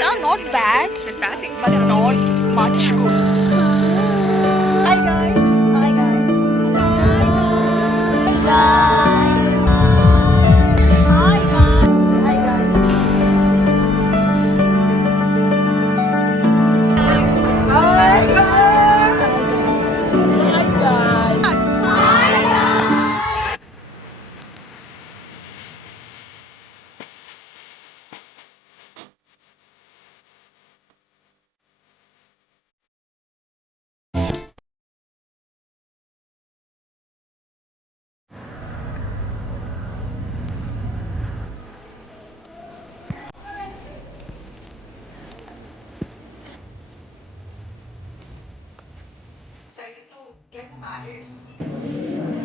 Things are not bad, but not much good. Hi guys. Hi guys. Hello. Hi guys. Hi guys. Hi guys. Hi guys. Hi guys. Hi guys.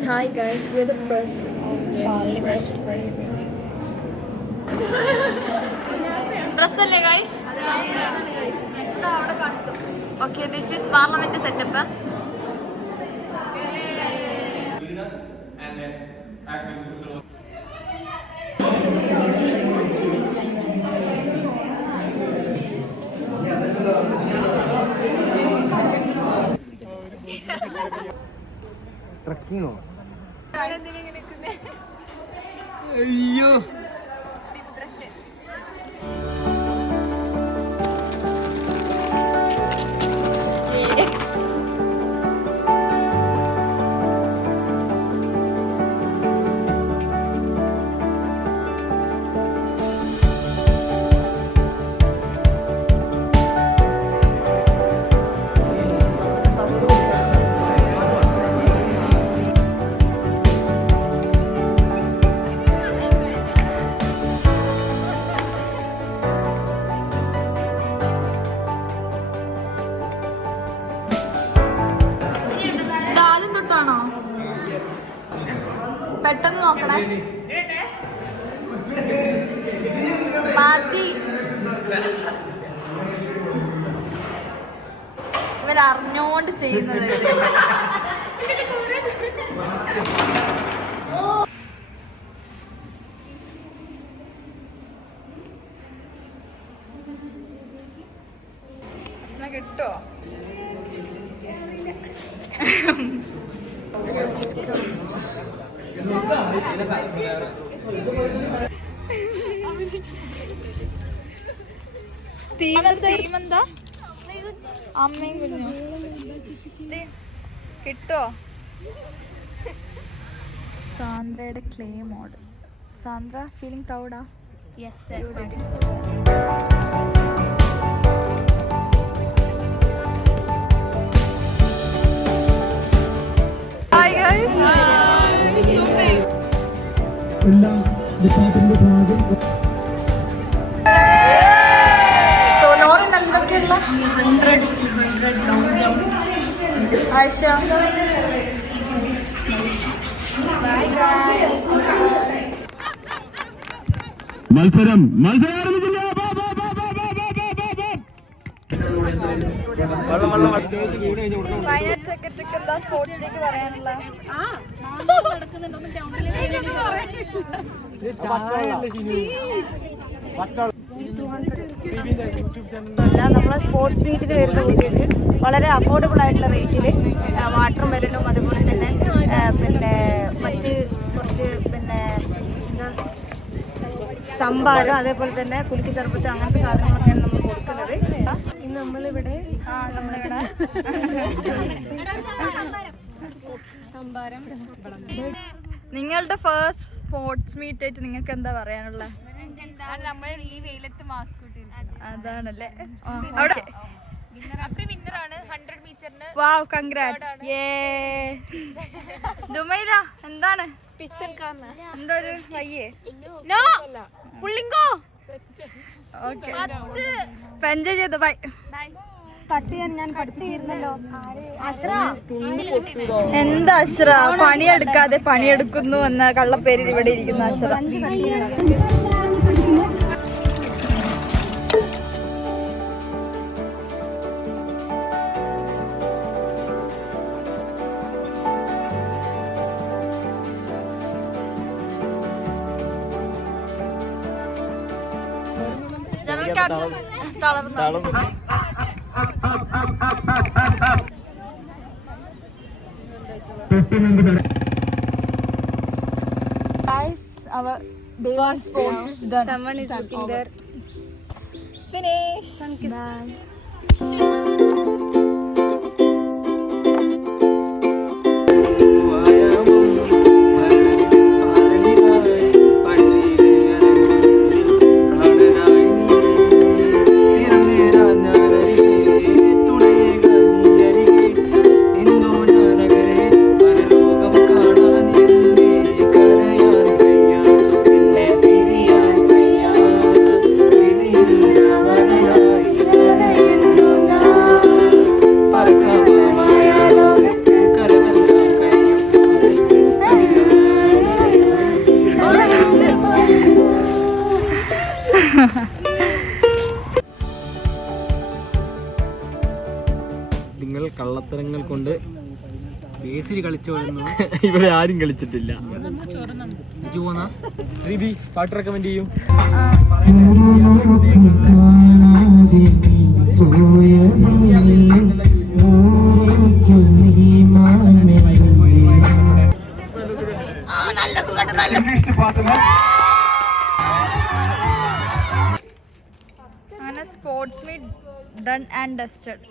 Hi guys, we are the press of Parliament. Press alle guys? Okay, this is Parliament setup. ട്രക്കിങ്ങോ? അയ്യോ പെട്ടെന്ന് നോക്കണേ. മതി. ഇവരറിഞ്ഞോണ്ട് ചെയ്യുന്നത്. കിട്ടോ? തീമെന്താ? അമ്മയും കുഞ്ഞു കിട്ടോ? സാന്ദ്രയുടെ ക്ലേ മോഡൽ. സാന്ദ്ര ഫീലിംഗ് പ്രൗഡാ? Yes. Hi guys. So Norin എന്തൊക്കെയുള്ള 100 long jump. Ayisha. Bye guys. മത്സരം ആരംഭിച്ചില്ല. ഫൈനാൻസ് സെക്രട്ടറിക്ക് എന്താ സ്പോർട്സിലേക്ക് പറയാനുള്ള? നമ്മളെ സ്പോർട്സ് മീറ്റിന് വരുന്ന കുട്ടികൾക്ക് വളരെ അഫോർഡബിൾ ആയിട്ടുള്ള റേറ്റിൽ വാട്ടർ മെലനും അതുപോലെ തന്നെ പിന്നെ മറ്റ് കുറച്ച് പിന്നെ എന്താ സംഭാരം അതേപോലെ തന്നെ കുലുക്കി സർബത്ത് അങ്ങനത്തെ സാധനങ്ങളൊക്കെയാണ് നമ്മൾ കൊടുക്കുന്നത്. ഇന്ന് നമ്മളിവിടെ നിങ്ങളുടെ ഫസ്റ്റ് സ്പോർട്സ് മീറ്റ് ആയിട്ട് നിങ്ങൾക്ക് എന്താ പറയാനുള്ള? അതാണല്ലേ. വാവ്, കൺഗ്രാറ്റ്സ്. ജുമൈല എന്താണ് എന്താ ഒരു വയ്യേ? ഓക്കെ, എൻജോയ് ചെയ്തു. ബൈ. ഞാൻ പഠിപ്പിച്ചിരുന്നല്ലോ. എന്താ അശ്ര പണിയെടുക്കാതെ പണിയെടുക്കുന്നു എന്ന കള്ളപ്പേരിൽ ഇവിടെ ഇരിക്കുന്ന അശ്ര. ജനറൽ ക്യാപ്ഷൻ തളർന്നു. Guys, our day one sports is done. Someone is looking there. Finish. Bye. നിങ്ങൾ കള്ളത്തരങ്ങൾ കൊണ്ട് ബേസിൽ കളിച്ചു വരുന്നു. ഇവിടെ ആരും കളിച്ചിട്ടില്ല. പാട്ട് റെക്കമെൻഡ് ചെയ്യും. അങ്ങനെ sports meet done and dusted.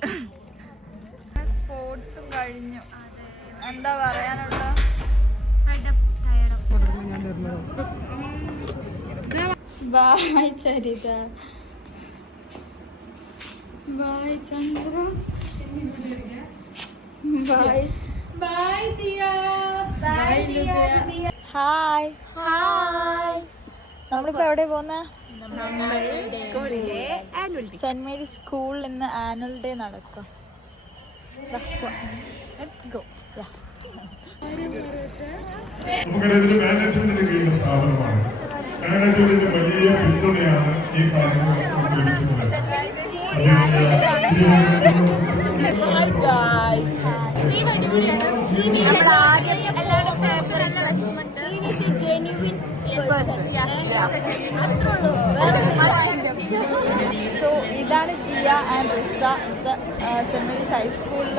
സ്പോർട്സും കഴിഞ്ഞു. എന്താ പറയാനുള്ള? Bye Charitha, bye Chandra, bye bye Diya, bye Diya. Hi hi. നമ്മളിപ്പോ എവിടെ പോന്ന? സെന്റ് മേരി സ്കൂളിൽ ഇന്ന് ആനുവൽ ഡേ നടക്കും. നമുക്കറിയാം ഇതൊരു മാനേജ്മെന്റിന് കീഴിലുള്ള സ്ഥാപനമാണ്. മാനേജ്മെന്റിന്റെ വലിയ പിന്തുണയാണ് ഈ കാര്യങ്ങൾക്ക് നമുക്ക് ലഭിച്ചിട്ടുള്ളത്. സോ ഇതാണ് ജിയ ആൻഡ് റിസ. ഇത് സെന്റ് മേരീസ് ഹൈസ്കൂളിൽ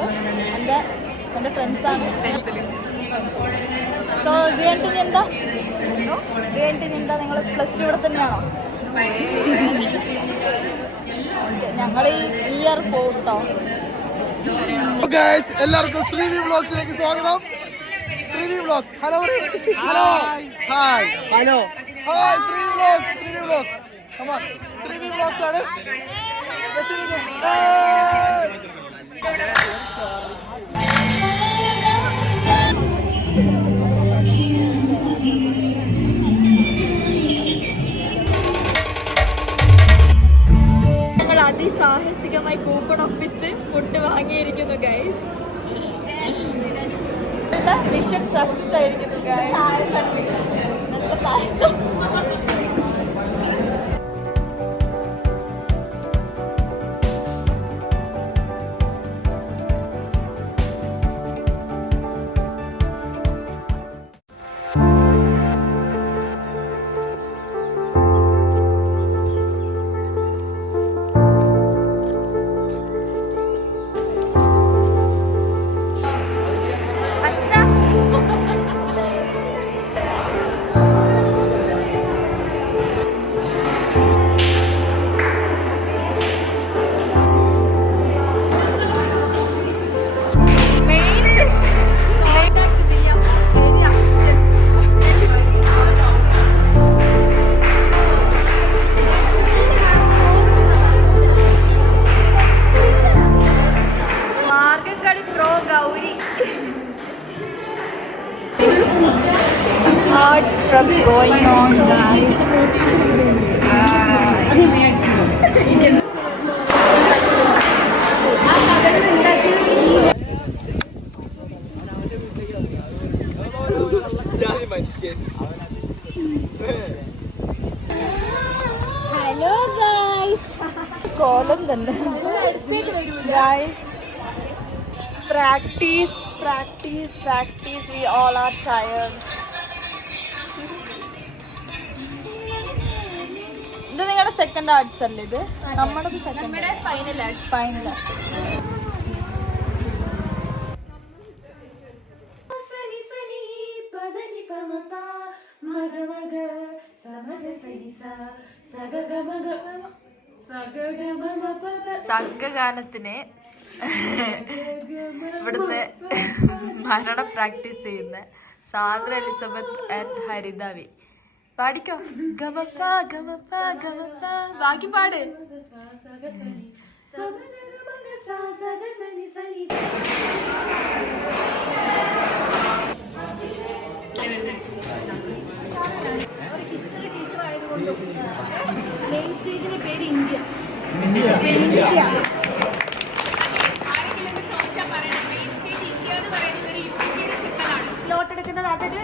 എൻ്റെ ഫ്രണ്ട്സാണ്. സോ ഇത് കഴിഞ്ഞിട്ട് എന്താ നിങ്ങൾ പ്ലസ് ടു ഇവിടെ തന്നെയാണോ? ഞങ്ങൾ ഈ ഇയർ പോട്ടോ. എല്ലാവർക്കും ശ്രീവി വ്ലോഗ്സിലേക്ക് സ്വാഗതം. Sreevi vlogs. Hello hello hi hello hi. Sreevi vlogs, Sreevi vlogs. Come on, Sreevi vlogs ആണ്. ഞങ്ങൾ അതിസാഹസികമായി കൂപ്പൺ ഒപ്പിച്ച് ഫുഡ് വാങ്ങിയിരിക്കുന്നു ഗൈസ്. മിഷൻ സക്സസ് ആയിരിക്കുന്നു ഗൈസ്. നല്ല പായസം. Hard struggle going on, guys. Hello guys. കോലം തന്നെ guys. Practice. We all are tired. ഇത് നിങ്ങളുടെ സെക്കൻഡ് ആർട്സ് അല്ലേ? ഇത് നമ്മുടെ ഫൈനൽ ആർട്സ്. Final arts. സംഘഗാനത്തിന് ഇവിടുത്തെ മരണ പ്രാക്ടീസ് ചെയ്യുന്ന സാന്ദ്ര എലിസബത്ത് ആൻഡ് ഹരിതാവി. പാടിക്കോ. ഗമപ്പ ഗമപ്പ ഗമപ്പ. ബാക്കി പാട്. മെയിൻ സ്റ്റേജിന്റെ പേര് ഇന്ത്യ. ലോട്ടെടുക്കുന്നത് അതൊരു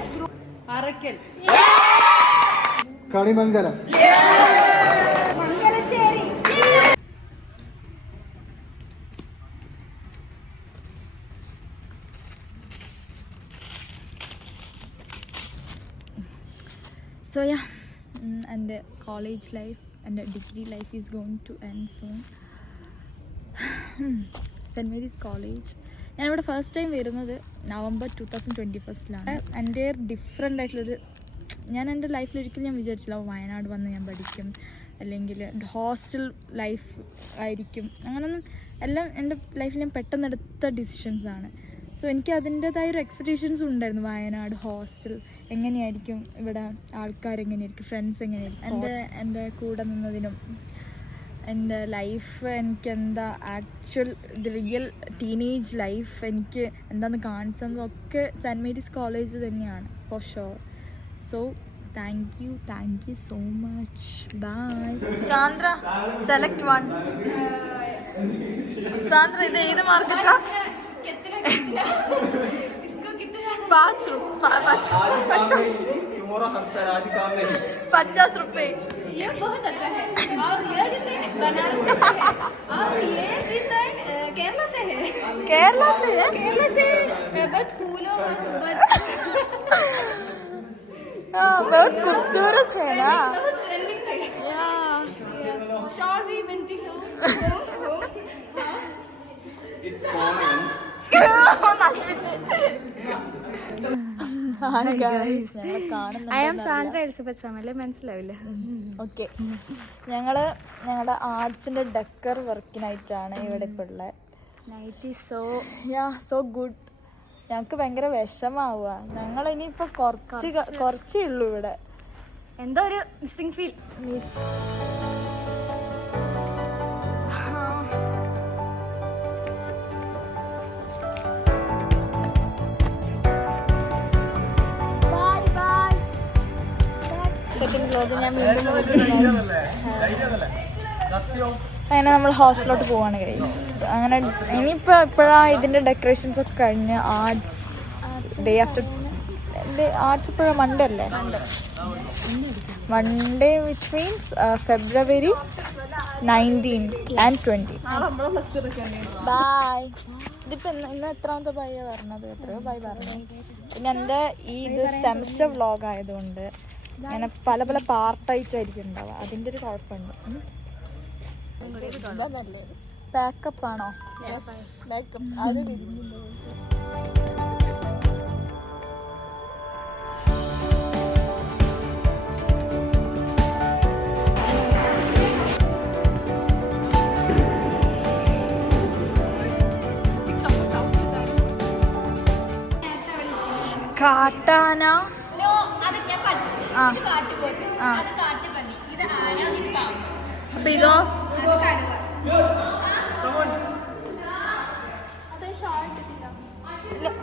Arakkal. Kanimangalam. Mangalassery. So yeah, and the college life and the degree life is going to end soon. Saint Mary's college. ഞാനിവിടെ ഫസ്റ്റ് ടൈം വരുന്നത് നവംബർ 2021 എൻ്റെ ഡിഫറെൻ്റ് ആയിട്ടുള്ളൊരു, ഞാൻ എൻ്റെ ലൈഫിൽ ഒരിക്കലും ഞാൻ വിചാരിച്ചില്ല വയനാട് വന്ന് ഞാൻ പഠിക്കും, അല്ലെങ്കിൽ ഹോസ്റ്റൽ ലൈഫ് ആയിരിക്കും, അങ്ങനൊന്നും. എല്ലാം എൻ്റെ ലൈഫിൽ ഞാൻ പെട്ടെന്ന് എടുത്ത ഡിസിഷൻസാണ്. സോ എനിക്ക് അതിൻ്റേതായ ഒരു എക്സ്പെക്റ്റേഷൻസും ഉണ്ടായിരുന്നു. വയനാട് ഹോസ്റ്റൽ എങ്ങനെയായിരിക്കും, ഇവിടെ ആൾക്കാരെങ്ങനെയായിരിക്കും, ഫ്രണ്ട്സ് എങ്ങനെയായിരിക്കും, എൻ്റെ കൂടെ നിന്നതിനും എൻ്റെ ലൈഫ് എനിക്ക് എന്താ ആക്ച്വൽ റിയൽ ടീനേജ് ലൈഫ് എനിക്ക് എന്താണെന്ന് കാണിച്ചതൊക്കെ സെൻറ് മേരീസ് കോളേജ് തന്നെയാണ് for sure. So thank you so much. Bye. Sandra select one. Sandra ഇത് ഏത് മാർക്കറ്റാ? 5 रुपए. ये बहुत अच्छा है और ये डिजाइन बनारस से है और ये डिजाइन केरला से है. केरला से बहुत फूलों बहुत खूबसूरत है ना. बहुत ट्रेंडिंग है. शॉर्ट भी बनती हूँ. It's common. I am Sandra Elizabeth Samale. മനസ്സിലാവില്ല. ഓക്കെ, ഞങ്ങളുടെ ആർട്സിന്റെ ഡെക്കർ വർക്കിനായിട്ടാണ് ഇവിടെ ഇപ്പോൾ ഉള്ളത്. Night is so good. ഞങ്ങൾക്ക് ഭയങ്കര വിഷമാവുക. ഞങ്ങൾ ഇനിയിപ്പോൾ കുറച്ചേ ഉള്ളൂ ഇവിടെ. എന്തോ ഒരു മിസ്സിംഗ് ഫീൽ. സെക്കൻഡ് വ്ലോഗ് ഞാൻ വീണ്ടും അങ്ങനെ നമ്മൾ ഹോസ്റ്റലിലോട്ട് പോവാണ് ഗൈസ്. അങ്ങനെ ഇനിയിപ്പോൾ എപ്പോഴാണ് ഇതിൻ്റെ ഡെക്കറേഷൻസ് ഒക്കെ കഴിഞ്ഞ് ആർട്സ് ഡേ ആഫ്റ്റർ ആർട്സ് ഇപ്പോഴാണ് മൺഡേ അല്ലേ? Monday which means February 19 and 20. Bye. ഇതിപ്പോൾ ഇന്ന് എത്രാമത്തെ ബൈയാണ് പറഞ്ഞത്? എത്രയോ ബൈ പറഞ്ഞു. പിന്നെ എൻ്റെ ഇത് സെമസ്റ്റർ വ്ലോഗ് ആയതുകൊണ്ട് അങ്ങനെ പല പാർട്ടായിട്ടായിരിക്കും ഉണ്ടാവുക. അതിൻ്റെ ഒരു കുഴപ്പമുണ്ട്. പാക്കപ്പ് ആണോ? പാക്കപ്പ് അത് കാട്ടാന. അപ്പൊ ഇതോ?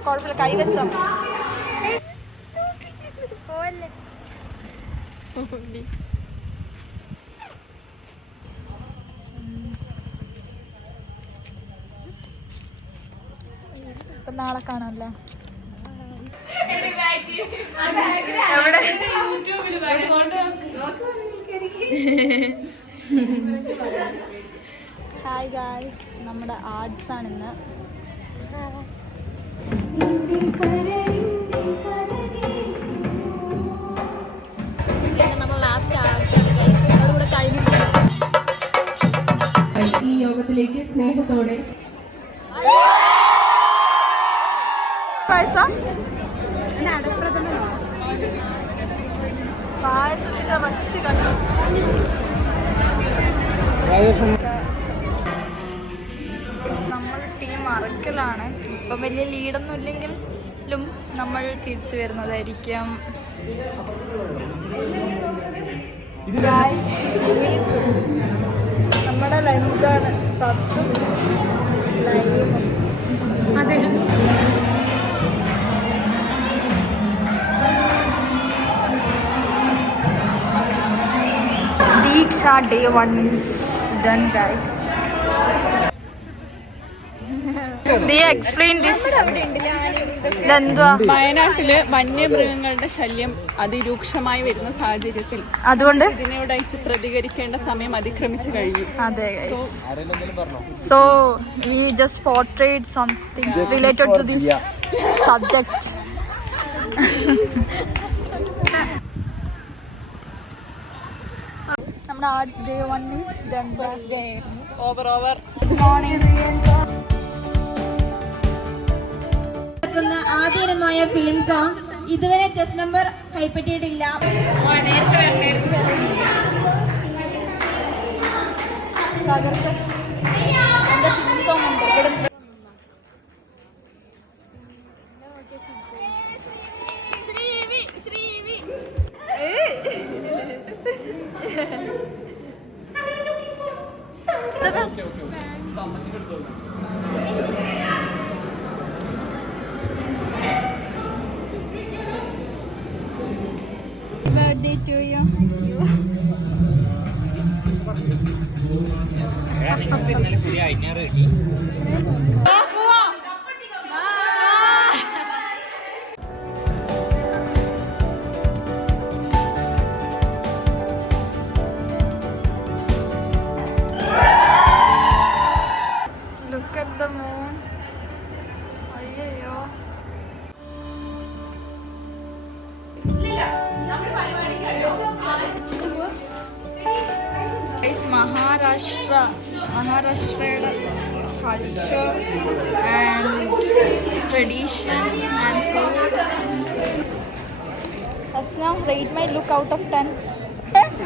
കുഴപ്പമില്ല, കൈ വെച്ചോ. ഇപ്പൊ നാളെ കാണാമല്ലേ? ഹായ് ഗായ്സ്, നമ്മുടെ ആർട്സ് ആണ് ഇന്ന്. നമ്മൾ ലാസ്റ്റ് ആർട്സ് ആണ് ഗൈസ്. അതുകൂടെ കഴിഞ്ഞു. ഹാളിലേക്ക് സ്നേഹത്തോടെ പായസത്തിന്റെ റഷ് കണ്ടു. നമ്മൾ ടീം അറക്കലാണ്. ഇപ്പം വലിയ ലീഡൊന്നും ഇല്ലെങ്കിലും നമ്മൾ തിരിച്ചു വരുന്നതായിരിക്കും. നമ്മുടെ ലഞ്ചാണ് പപ്സും ലൈമും. അതെ, Deeksha day 1 is done, guys. They explain this. വയനാട്ടില് വന്യമൃഗങ്ങളുടെ ശല്യം അതിരൂക്ഷമായി വരുന്ന സാഹചര്യത്തിൽ അതുകൊണ്ട് ഇതിനോടായിട്ട് പ്രതികരിക്കേണ്ട സമയം അതിക്രമിച്ചു കഴിഞ്ഞു. അതെ, so we just portrayed something related to this subject. നമ്മുടെ arts day 1 is done. Over Good morning. ആദ്യമായ ഫിലിം സോങ് ഇതുവരെ ചെസ് നമ്പർ കൈപ്പറ്റിയിട്ടില്ല. Birthday to you. Look at the moon. Ayyo. It's Maharashtra culture and tradition and food. Asna, rate my look out of 10.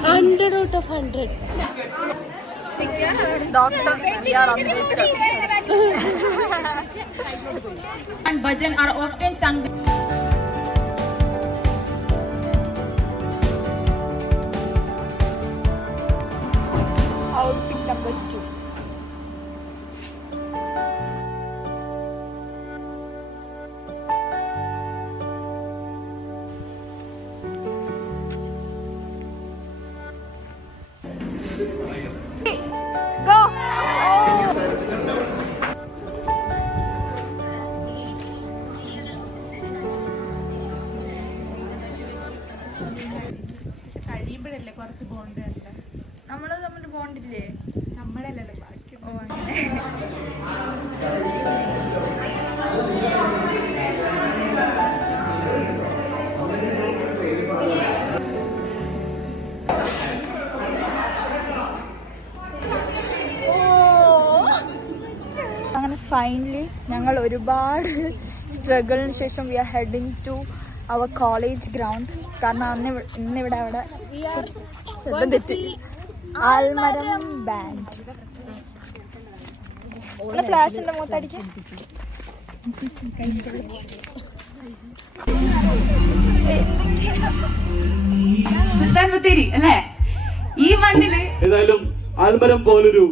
100 out of 100. Dr. B.R. Ambedkar. And bhajan are often sung. Outfit number 2. Go! കഴിയുമ്പോഴല്ലേ കുറച്ച് bond നമ്മള് തമ്മിൽ ബോണ്ടില്ലേ? നമ്മളല്ലല്ലോ ബാക്കി. ഓ, അങ്ങനെ. അങ്ങനെ finally ഞങ്ങൾ ഒരുപാട് സ്ട്രഗിളിന് ശേഷം we are heading to our college ground. കാരണം ഇന്നിവിടെ അവിടെ ആൽമരം ബാൻഡ് ഫ്ലാഷിന്റെ മുഖത്തടിക്കാൻ. സുൽത്താൻ ബത്തേരി അല്ലേ ഈ മണ്ണില്? ഏതായാലും ആൽമരം പോലൊരു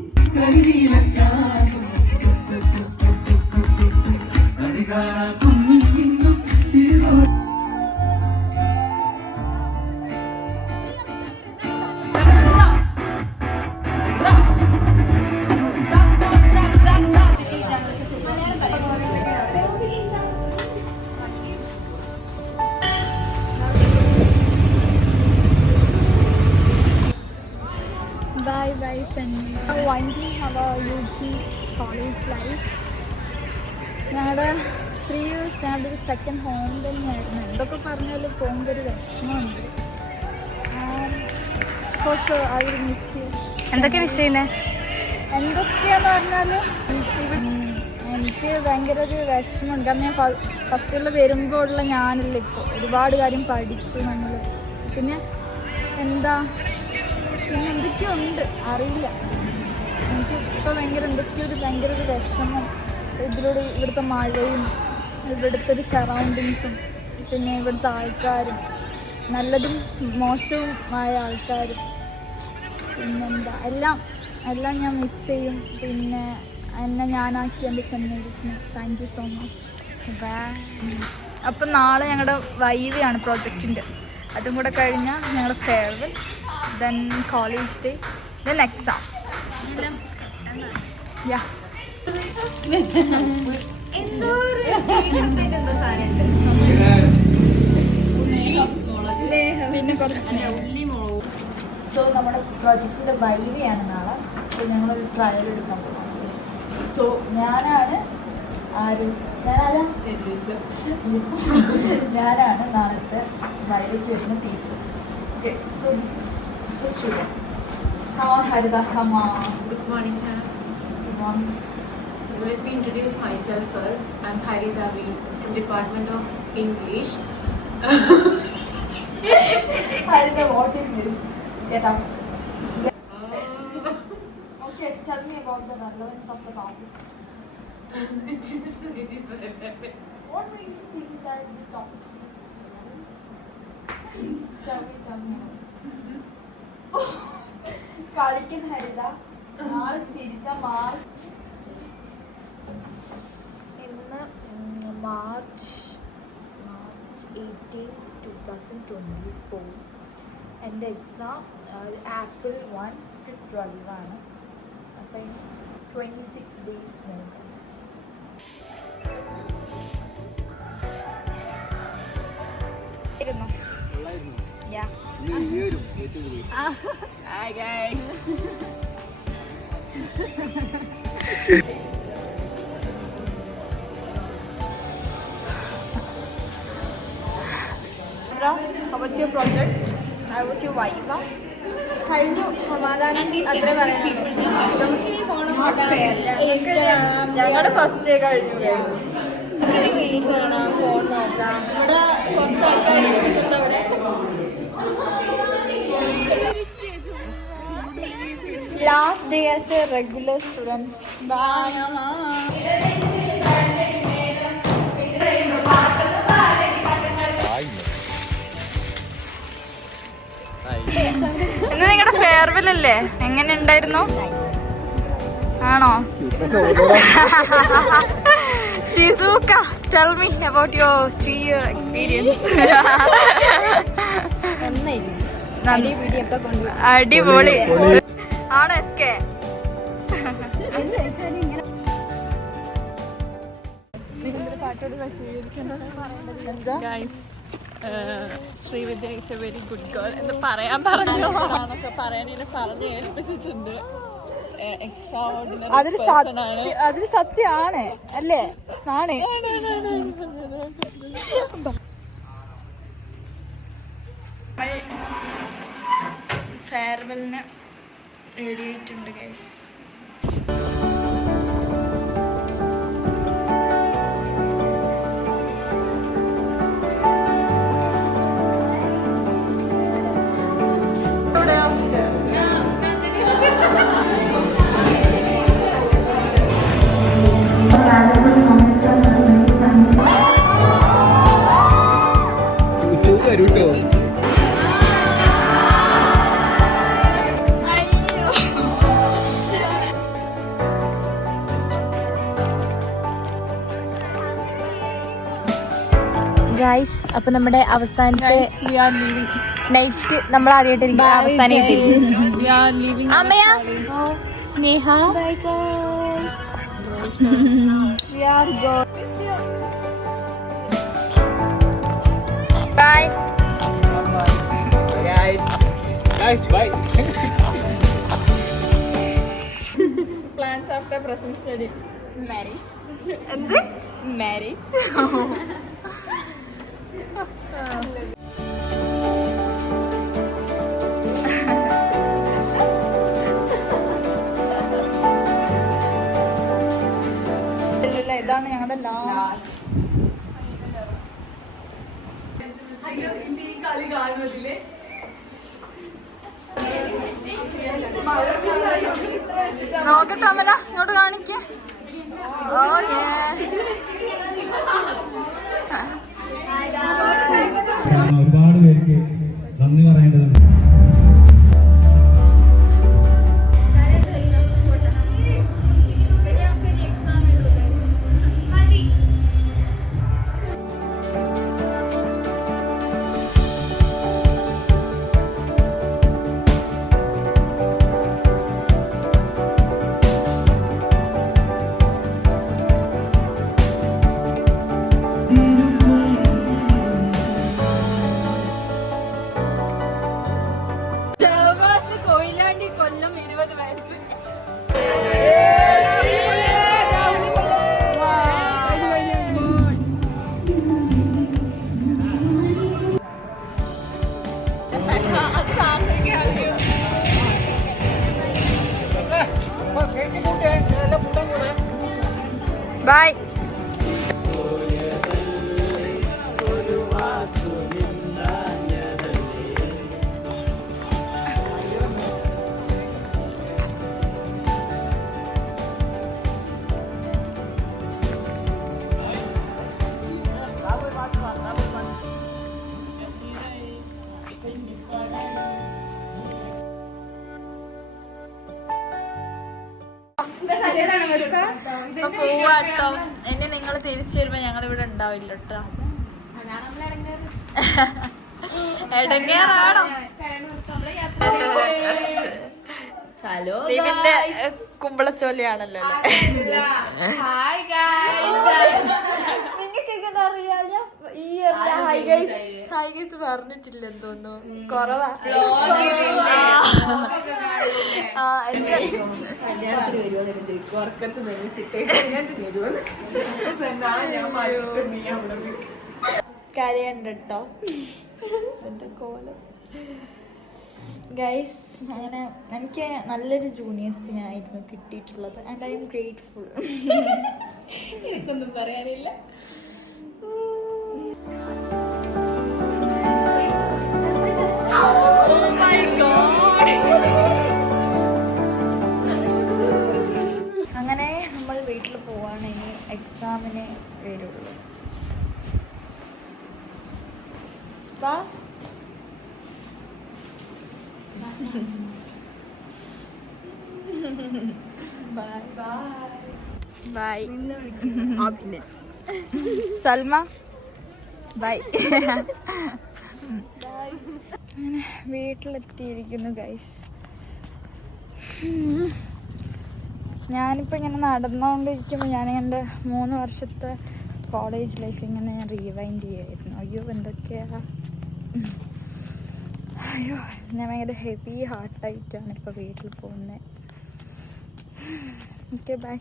Bye, Sunny. Winding our UG college life. ഞങ്ങളുടെ 3 years ഞങ്ങളുടെ ഒരു സെക്കൻഡ് ഹോം തന്നെയായിരുന്നു. എന്തൊക്കെ പറഞ്ഞാലും പോകുമ്പോൾ ഒരു വിഷമമുണ്ട്. For sure, I will miss you. എന്തൊക്കെ മിസ് ചെയ്യുന്നേ? എന്തൊക്കെയാന്ന് പറഞ്ഞാലും എനിക്ക് ഭയങ്കര ഒരു വിഷമമുണ്ട്. കാരണം ഞാൻ ഫസ്റ്റിൽ വരുമ്പോഴുള്ള ഞാനല്ല ഇപ്പോൾ ഒരുപാട് കാര്യം പഠിച്ചു നമ്മൾ. പിന്നെ എന്താ പിന്നെ എന്തൊക്കെയോ ഉണ്ട് അറിയില്ല. എനിക്ക് ഇപ്പോൾ എന്തൊക്കെയോ ഭയങ്കര ഒരു വിഷമം. ഇതിലൂടെ ഇവിടുത്തെ മഴയും ഇവിടുത്തെ ഒരു സറൗണ്ടിങ്സും പിന്നെ ഇവിടുത്തെ ആൾക്കാരും നല്ലതും മോശവുമായ ആൾക്കാരും പിന്നെന്താ എല്ലാം ഞാൻ മിസ് ചെയ്യും. പിന്നെ എന്നെ ഞാനാക്കി എൻ്റെ സെൻറ്റ് മേരീസിന് താങ്ക് യു സോ മച്ച്. അപ്പം നാളെ ഞങ്ങളുടെ വൈവയാണ് പ്രോജക്റ്റിൻ്റെ. അതും കൂടെ കഴിഞ്ഞാൽ ഞങ്ങളുടെ farewell, then college day, then exam. Yeah പിന്നെ സോ നമ്മുടെ പ്രോജക്റ്റിൻ്റെ വൈവയാണ് നാളെ. സോ ഞങ്ങളൊരു ട്രയൽ എടുക്കാൻ പോകും. സോ ഞാനാണ് നാളത്തെ വൈവയ്ക്ക് വരുന്ന teacher. Okay, so this is the student. Haritha, Good morning, ma'am. Good morning. Let me introduce myself first. I'm Harita V from Department of English. Harita, what is this? Get up. Okay, tell me about the relevance of the topic. It is very relevant. What made you think that this topic is relevant? Tell me. കളിക്കൻ ഹരിത നാളെ ചിരിച്ച ഇന്ന് March 18, 2024. എൻ്റെ exam April 1 to 12 ആണ്. അപ്പം ഇനി 26 days more. Hi guys. How was your project? How was your viva? കഴിഞ്ഞു. സമാധാനം അത്ര പറയാനുള്ളൂ. നമുക്ക് ഈ ഫോണും ഞങ്ങളുടെ ഫസ്റ്റ് ഡേ കഴിഞ്ഞു. റീൽസ് കാണാം, ഫോൺ നോക്കാം. ഇവിടെ കുറച്ച് ആൾക്കാർ ഇരിക്കുന്നുണ്ട് അവിടെ. Last day as a regular student. Bye. ഇന്ന് നിങ്ങളുടെ ഫെയർവെൽ അല്ലേ? എങ്ങനെ ഉണ്ടായിരുന്നു? ആണോ? ഷിസൂക്ക, tell me about your 3-year experience. അടിപൊളി ആണോ SK? Guys, Srividya is a very good girl എന്ന് പറയാനൊക്കെ പറയാനിങ്ങനെ പറഞ്ഞ് ഏൽപ്പിച്ചിട്ടുണ്ട്. എക്സ്ട്രാ ഓർഡിനറി പേഴ്സൺ ആണ്. അതൊരു സത്യമാണ് അല്ലേ? ആണ്. ഫെയർവെല്ലിന് റെഡി ആയിട്ടുണ്ട് ഗൈസ്. ഗൈസ്, അപ്പൊ നമ്മുടെ അവസാനത്തെ നൈറ്റ് നമ്മൾ ആദ്യമായിട്ട് അവസാനമായിട്ട് അമ്മയ സ്നേഹ bye. Plans after present study. Marriage. എന്ത് മാരേജ്? നോക്കട്ടെ അമല, ഇങ്ങോട്ട് കാണിക്ക. ഒരുപാട് പേർക്ക് നന്ദി പറയേണ്ടതുണ്ട്. കൊയിലാണ്ടി കൊല്ലം 20 വയസ്സ്. ബൈ. പോവാട്ടോ. ഇനി നിങ്ങൾ തിരിച്ചു വരുമ്പോ ഞങ്ങൾ ഇവിടെ ഉണ്ടാവില്ല കേട്ടോ. എടങ്ങേറാണോ? ദീപിന്റെ കുമ്പളച്ചോലയാണല്ലോ അല്ലേ? നിങ്ങൾക്ക് എങ്ങനെ അറിയാം? ഈ ഹായ് ഗൈസ് പറഞ്ഞിട്ടില്ലെന്ന് തോന്നുന്നു. കുറവാ. കരയുണ്ട് കേട്ടോ എന്റെ കോലം. ഗൈസ് അങ്ങനെ എനിക്ക് നല്ലൊരു ജൂനിയേഴ്സിനായിരുന്നു കിട്ടിയിട്ടുള്ളത്. And I M grateful. എനിക്കൊന്നും പറയാനില്ല. അങ്ങനെ നമ്മൾ വീട്ടിൽ പോവാണ്. ഇനി എക്സാമിന് വരുള്ളൂ. ബൈ. സൽമ ബൈ. വീട്ടിലെത്തിയിരിക്കുന്നു ഗൈസ്. ഞാനിപ്പോൾ ഇങ്ങനെ നടന്നുകൊണ്ടിരിക്കുമ്പോൾ ഞാൻ എൻ്റെ 3 വർഷത്തെ കോളേജ് ലൈഫ് ഇങ്ങനെ ഞാൻ റീവൈൻഡ് ചെയ്യായിരുന്നു. അയ്യോ എന്തൊക്കെയാ. അയ്യോ ഞാൻ ഭയങ്കര ഹെവി ഹാർട്ടായിട്ടാണ് ഇപ്പോൾ വീട്ടിൽ പോകുന്നത്. Okay bye.